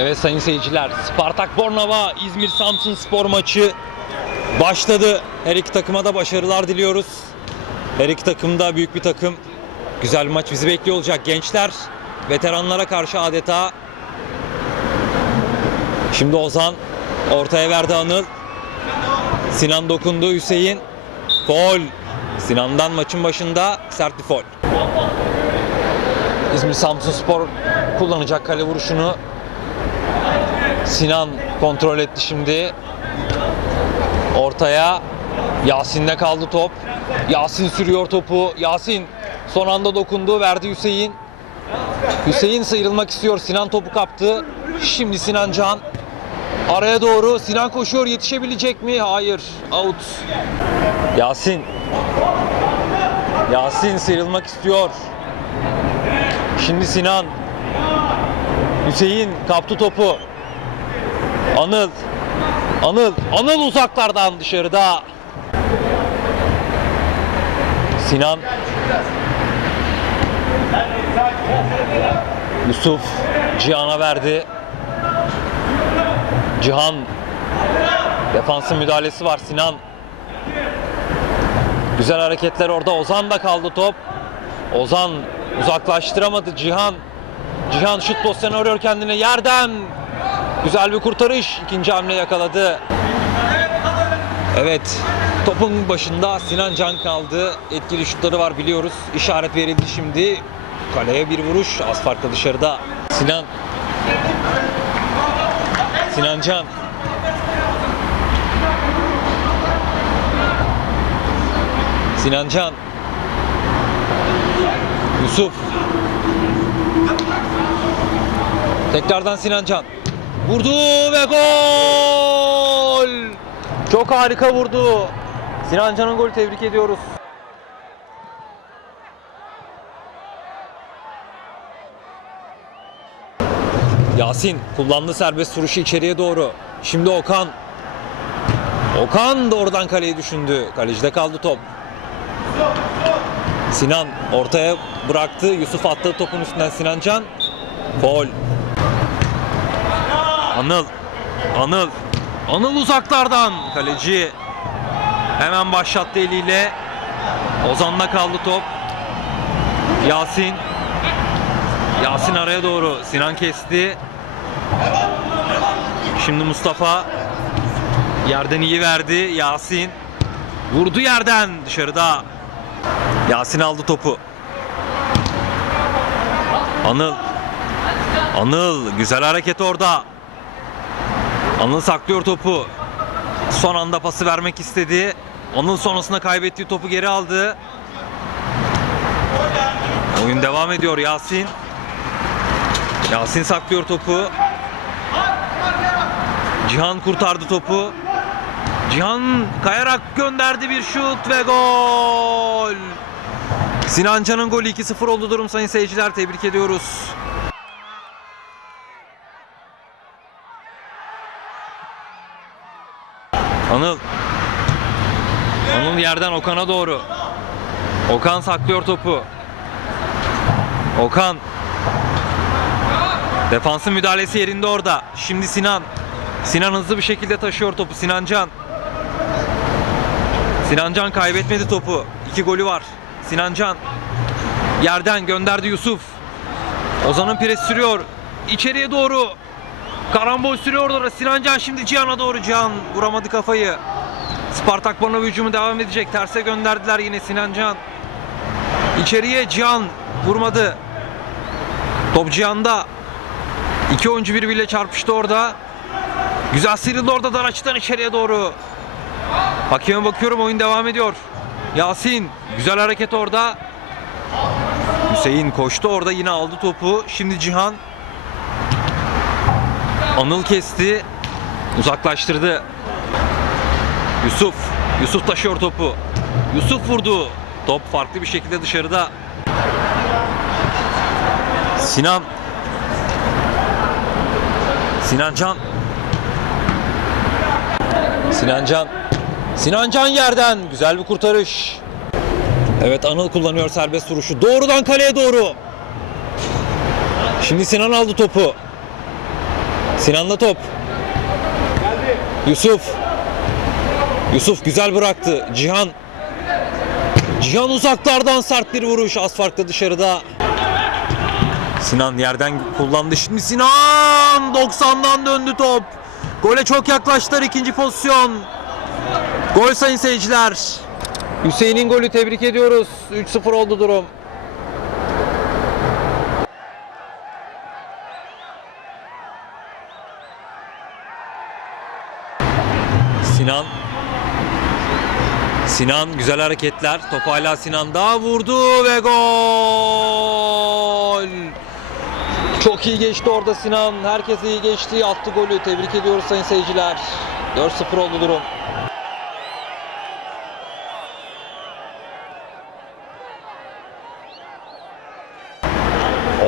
Evet sayın seyirciler, Spartak Bornova İzmir Samsun Spor maçı başladı. Her iki takıma da başarılar diliyoruz. Her iki takım da büyük bir takım. Güzel bir maç bizi bekliyor olacak gençler. Veteranlara karşı adeta. Şimdi Ozan ortaya verdi Anıl. Sinan dokundu Hüseyin. Gol. Sinan'dan maçın başında sert bir foul. İzmir Samsun Spor kullanacak kale vuruşunu. Sinan kontrol etti şimdi. Ortaya Yasin'de kaldı top. Yasin sürüyor topu. Yasin son anda dokundu. Verdi Hüseyin. Hüseyin sıyrılmak istiyor. Sinan topu kaptı. Şimdi Sinan Can. Araya doğru Sinan koşuyor. Yetişebilecek mi? Hayır. Out. Yasin. Yasin sıyrılmak istiyor. Şimdi Sinan. Hüseyin kaptı topu. Anıl. Anıl. Anıl uzaklardan dışarıda. Sinan. Yusuf Cihan'a verdi. Cihan defansın müdahalesi var Sinan. Güzel hareketler orada. Ozan da kaldı top. Ozan uzaklaştıramadı Cihan. Cihan şut pozisyonu arıyor kendine yerden. Güzel bir kurtarış. İkinci hamle yakaladı. Evet. Topun başında Sinan Can kaldı. Etkili şutları var biliyoruz. İşaret verildi şimdi. Kaleye bir vuruş. Az farklı dışarıda. Sinan. Sinan Can. Sinan Can. Yusuf. Tekrardan Sinan Can. Vurdu ve gol! Çok harika vurdu. Sinan Can'ın golü tebrik ediyoruz. Yasin kullandı serbest vuruşu içeriye doğru. Şimdi Okan. Okan doğrudan kaleyi düşündü. Kalecide kaldı top. Sinan ortaya bıraktı. Yusuf attı topun üstünden Sinan Can. Gol. Anıl. Anıl. Anıl uzaklardan. Kaleci hemen başlattı eliyle. Ozan'da kaldı top. Yasin. Yasin araya doğru. Sinan kesti. Şimdi Mustafa yerden iyi verdi. Yasin vurdu yerden dışarıda. Yasin aldı topu. Anıl. Anıl güzel hareket orada. Anıl saklıyor topu. Son anda pası vermek istedi. Anıl sonrasında kaybettiği topu geri aldı. Oyun devam ediyor Yasin. Yasin saklıyor topu. Cihan kurtardı topu. Cihan kayarak gönderdi bir şut ve gol. Sinan Can'ın golü 2-0 oldu durum sayın seyirciler. Tebrik ediyoruz. Anıl. Anıl yerden Okan'a doğru. Okan saklıyor topu. Okan. Defansın müdahalesi yerinde orada. Şimdi Sinan. Sinan hızlı bir şekilde taşıyor topu. Sinan Can. Sinan Can kaybetmedi topu. İki golü var. Sinan Can. Yerden gönderdi Yusuf. Ozan'ın pres sürüyor. İçeriye doğru. Karambol sürüyor orada. Sinan Can şimdi Cihan'a doğru. Cihan vuramadı kafayı. Spartak Bornova hücumu devam edecek. Terse gönderdiler yine Sinan Can. İçeriye Cihan vurmadı. Top Cihan'da. İki oyuncu birbiriyle çarpıştı orada. Güzel sıyrıldı orada dar açıdan içeriye doğru. Hakeme bakıyorum oyun devam ediyor. Yasin güzel hareket orada. Hüseyin koştu orada yine aldı topu. Şimdi Cihan. Anıl kesti. Uzaklaştırdı. Yusuf. Yusuf taşıyor topu. Yusuf vurdu. Top farklı bir şekilde dışarıda. Sinan. Sinan Can. Sinan Can. Sinan Can yerden. Güzel bir kurtarış. Evet Anıl kullanıyor serbest vuruşu. Doğrudan kaleye doğru. Şimdi Sinan aldı topu. Sinan'la top. Yusuf. Yusuf güzel bıraktı. Cihan. Cihan uzaklardan sert bir vuruş. Az farklı dışarıda. Sinan yerden kullandı. Şimdi Sinan 90'dan döndü top. Gole çok yaklaştılar ikinci pozisyon. Gol sayın seyirciler. Hüseyin'in golü tebrik ediyoruz. 3-0 oldu durum. Sinan Sinan güzel hareketler. Top hala Sinan'da vurdu ve gol. Çok iyi geçti orada Sinan. Herkes iyi geçti. Attı golü. Tebrik ediyoruz sayın seyirciler. 4-0 oldu durum.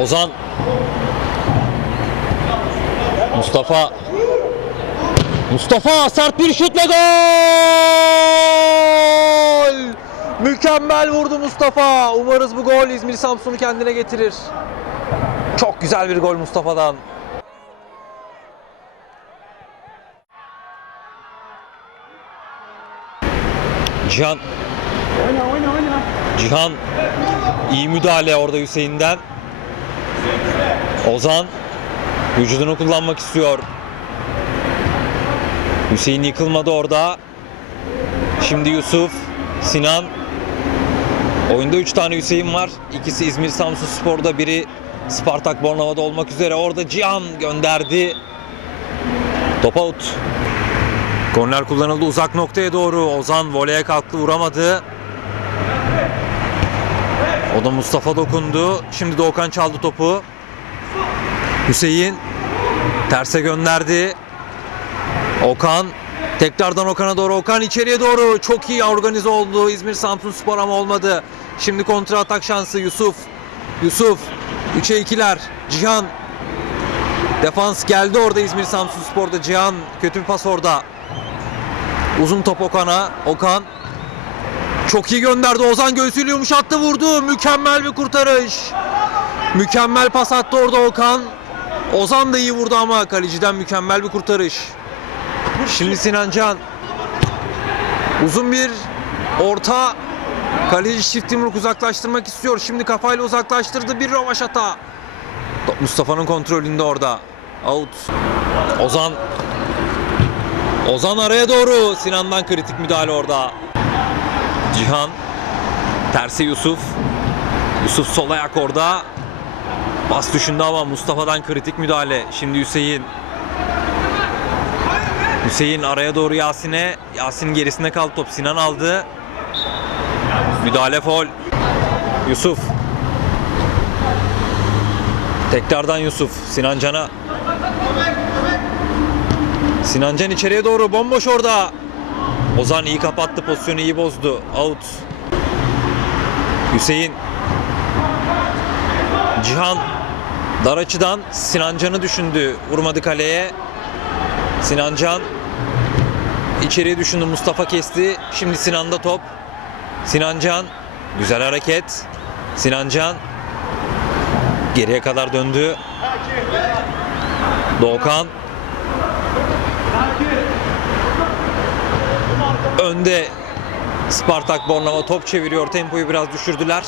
Ozan Mustafa Mustafa sert bir şutla gol! Mükemmel vurdu Mustafa. Umarız bu gol İzmir Samsun'u kendine getirir. Çok güzel bir gol Mustafa'dan. Cihan Cihan iyi müdahale orada Hüseyin'den. Ozan vücudunu kullanmak istiyor. Hüseyin yıkılmadı orada. Şimdi Yusuf, Sinan. Oyunda 3 tane Hüseyin var. İkisi İzmir Samsun Spor'da, biri Spartak Bornova'da olmak üzere. Orada Cihan gönderdi. Top out. Korner kullanıldı uzak noktaya doğru. Ozan voleye kalktı vuramadı. O da Mustafa dokundu. Şimdi Doğukan çaldı topu. Hüseyin terse gönderdi. Okan tekrardan Okan'a doğru Okan içeriye doğru çok iyi organize oldu İzmir Samsun Spor ama olmadı. Şimdi kontra atak şansı Yusuf. Yusuf 3'e 2'ler. Cihan defans geldi orada İzmir Samsun Spor'da Cihan kötü bir pas orada. Uzun top Okan'a. Okan çok iyi gönderdi. Ozan göğsüyle yumuşattı vurdu. Mükemmel bir kurtarış. Mükemmel pas attı orada Okan. Ozan da iyi vurdu ama kaleciden mükemmel bir kurtarış. Şimdi Sinan Can. Uzun bir orta. Kaleci çift yumruk uzaklaştırmak istiyor. Şimdi kafayla uzaklaştırdı. Bir rövaşata. Top Mustafa'nın kontrolünde orada. Out. Ozan. Ozan araya doğru. Sinan'dan kritik müdahale orada. Cihan. Tersi Yusuf. Yusuf sol ayak orada. Bas düşündü ama Mustafa'dan kritik müdahale. Şimdi Hüseyin. Hüseyin araya doğru Yasin'e. Yasin'in gerisinde kaldı top. Sinan aldı. Müdahale fol. Yusuf. Tekrardan Yusuf. Sinan Can'a. Sinan Can içeriye doğru. Bomboş orada. Ozan iyi kapattı. Pozisyonu iyi bozdu. Out. Hüseyin. Cihan. Dar açıdan Sinan Can'ı düşündü. Vurmadı kaleye. Sinan Can içeriye düşündü. Mustafa kesti. Şimdi Sinan'da top. Sinan Can güzel hareket. Sinan Can geriye kadar döndü. Doğukan önde Spartak Bornova top çeviriyor. Tempoyu biraz düşürdüler.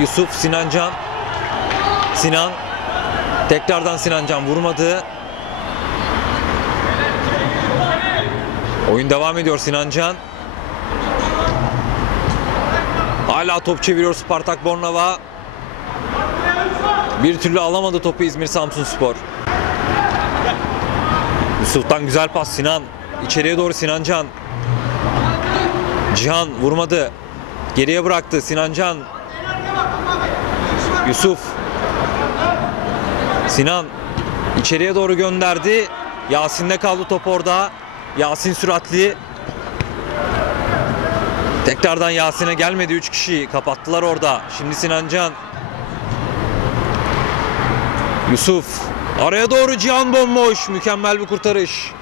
Yusuf Sinan Can Sinan tekrardan Sinan Can vurmadı. Oyun devam ediyor Sinan Can. Hala top çeviriyor Spartak Bornova. Bir türlü alamadı topu İzmir Samsun Spor. Yusuf'tan güzel pas Sinan. İçeriye doğru Sinan Can. Cihan vurmadı. Geriye bıraktı Sinan Can. Yusuf. Sinan içeriye doğru gönderdi. Yasin'de kaldı top orada. Yasin süratli. Tekrardan Yasin'e gelmedi 3 kişi kapattılar orada. Şimdi Sinan Can. Yusuf. Araya doğru Cihan bomboş. Mükemmel bir kurtarış.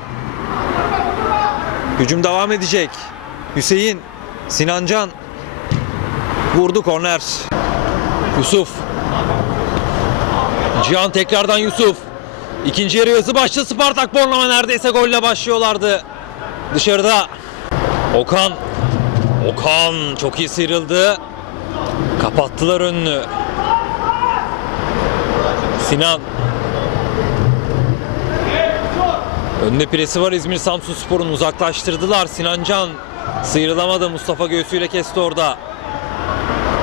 Hücum devam edecek. Hüseyin. Sinan Can. Vurdu korner. Yusuf. Cihan tekrardan Yusuf. İkinci yarı hızlı başladı. Spartak Bornova neredeyse golle başlıyorlardı. Dışarıda Okan. Okan çok iyi sıyrıldı. Kapattılar önünü. Sinan. Önde presi var İzmir Samsun Spor'un uzaklaştırdılar. Sinan Can sıyrılamadı. Mustafa göğsüyle kesti orada.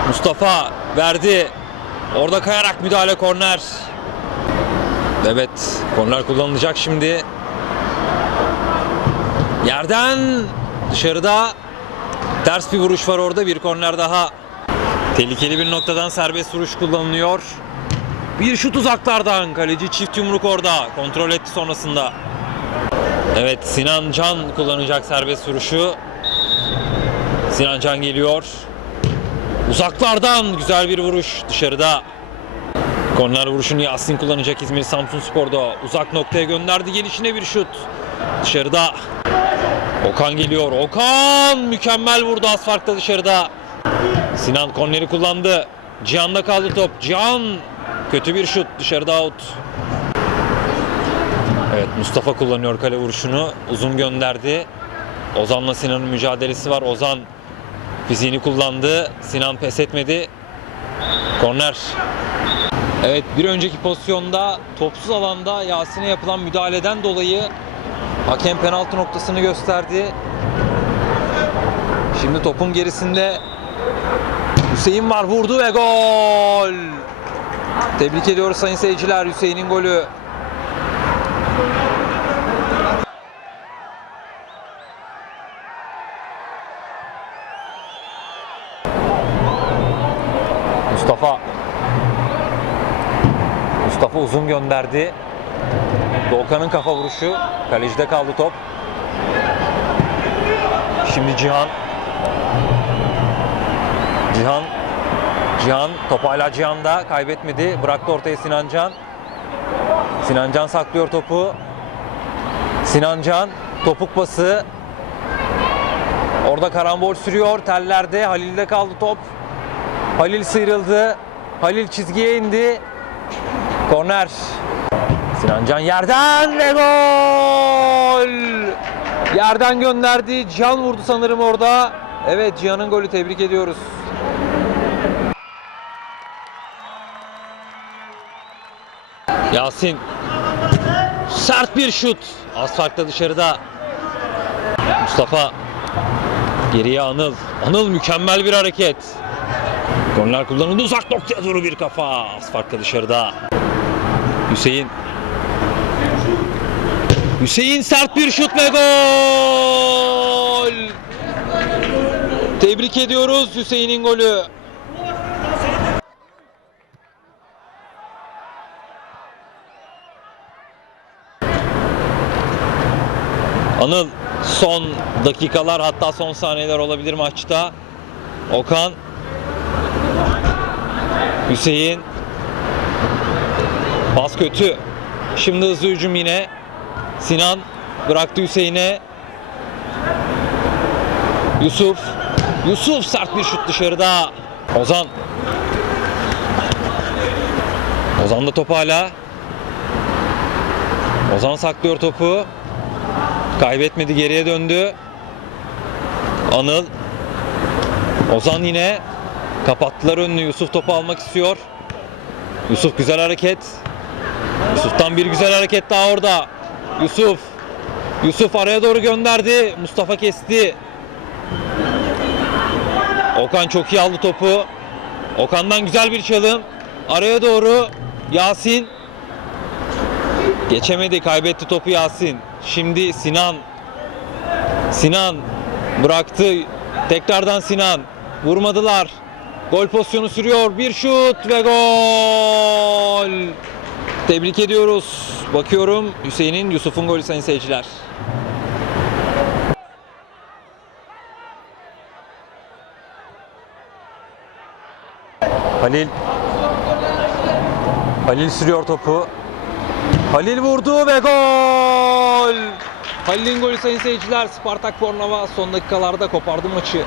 Mustafa verdi. Orada kayarak müdahale korner. Evet, korner kullanılacak şimdi. Yerden dışarıda ters bir vuruş var orada. Bir korner daha. Tehlikeli bir noktadan serbest vuruş kullanılıyor. Bir şut uzaklardan. Kaleci çift yumruk orada. Kontrol etti sonrasında. Evet, Sinan Can kullanacak serbest vuruşu. Sinan Can geliyor. Uzaklardan güzel bir vuruş dışarıda. Korner vuruşunu Yasin kullanacak İzmir Samsun Spor'da. Uzak noktaya gönderdi gelişine bir şut. Dışarıda. Okan geliyor. Okan mükemmel vurdu az farkla dışarıda. Sinan korneri kullandı. Cihan'da kaldı top. Cihan kötü bir şut dışarıda out. Evet Mustafa kullanıyor kale vuruşunu. Uzun gönderdi. Ozan'la Sinan'ın mücadelesi var. Ozan fiziğini kullandı. Sinan pes etmedi. Korner. Evet bir önceki pozisyonda topsuz alanda Yasin'e yapılan müdahaleden dolayı hakem penaltı noktasını gösterdi. Şimdi topun gerisinde Hüseyin var vurdu ve gol. Tebrik ediyoruz sayın seyirciler Hüseyin'in golü. Uzun gönderdi. Doğukan'ın kafa vuruşu. Kalecide kaldı top. Şimdi Cihan. Cihan. Cihan. Top hala Cihan'da. Kaybetmedi. Bıraktı ortaya Sinan Can. Sinan Can saklıyor topu. Sinan Can. Topuk pası. Orada karambol sürüyor. Tellerde. Halil'de kaldı top. Halil sıyrıldı. Halil çizgiye indi. Korner. Sinan Can yerden ve gol! Yerden gönderdi. Cihan vurdu sanırım orada. Evet Cihan'ın golü tebrik ediyoruz. Yasin. Sert bir şut. Az dışarıda. Mustafa. Geriye Anıl. Anıl mükemmel bir hareket. Korner kullanıldı. Uzak noktaya doğru bir kafa. Az dışarıda. Hüseyin. Hüseyin sert bir şut ve gol. Tebrik ediyoruz Hüseyin'in golü. Anıl son dakikalar hatta son saniyeler olabilir maçta. Okan Hüseyin Pas kötü. Şimdi hızlı hücum yine. Sinan bıraktı Hüseyin'e. Yusuf. Yusuf sert bir şut dışarıda. Ozan. Ozan da top hala. Ozan saklıyor topu. Kaybetmedi geriye döndü. Anıl. Ozan yine kapattılar önünü. Yusuf topu almak istiyor. Yusuf güzel hareket. Yusuf'tan bir güzel hareket daha orada. Yusuf. Yusuf araya doğru gönderdi. Mustafa kesti. Okan çok iyi aldı topu. Okan'dan güzel bir çalım. Araya doğru Yasin. Geçemedi, kaybetti topu Yasin. Şimdi Sinan. Sinan bıraktı. Tekrardan Sinan. Vurmadılar. Gol pozisyonu sürüyor. Bir şut ve gol. Tebrik ediyoruz. Bakıyorum Hüseyin'in Yusuf'un golü sayın seyirciler. Halil Halil sürüyor topu. Halil vurdu ve gol! Halil'in golü sayın seyirciler. Spartak Bornova son dakikalarda kopardı maçı.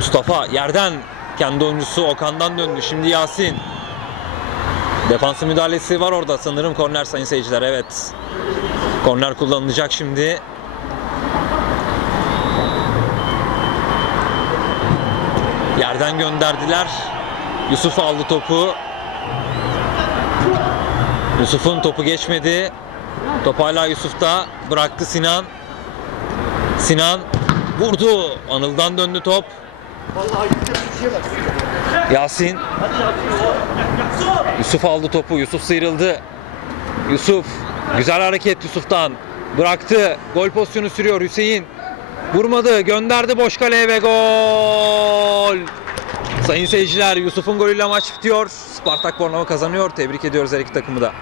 Mustafa yerden kendi oyuncusu Okan'dan döndü. Şimdi Yasin. Defansın müdahalesi var orada sanırım korner sayın seyirciler. Evet. Korner kullanılacak şimdi. Yerden gönderdiler. Yusuf aldı topu. Yusuf'un topu geçmedi. Top hala Yusuf'ta. Bıraktı Sinan. Sinan vurdu. Anıl'dan döndü top. Yasin. Yusuf aldı topu. Yusuf sıyrıldı. Yusuf. Güzel hareket Yusuf'tan. Bıraktı. Gol pozisyonu sürüyor Hüseyin. Vurmadı. Gönderdi boş kaleye ve gol. Sayın seyirciler Yusuf'un golüyle maç bitiyor. Spartak Bornova kazanıyor. Tebrik ediyoruz her iki takımı da.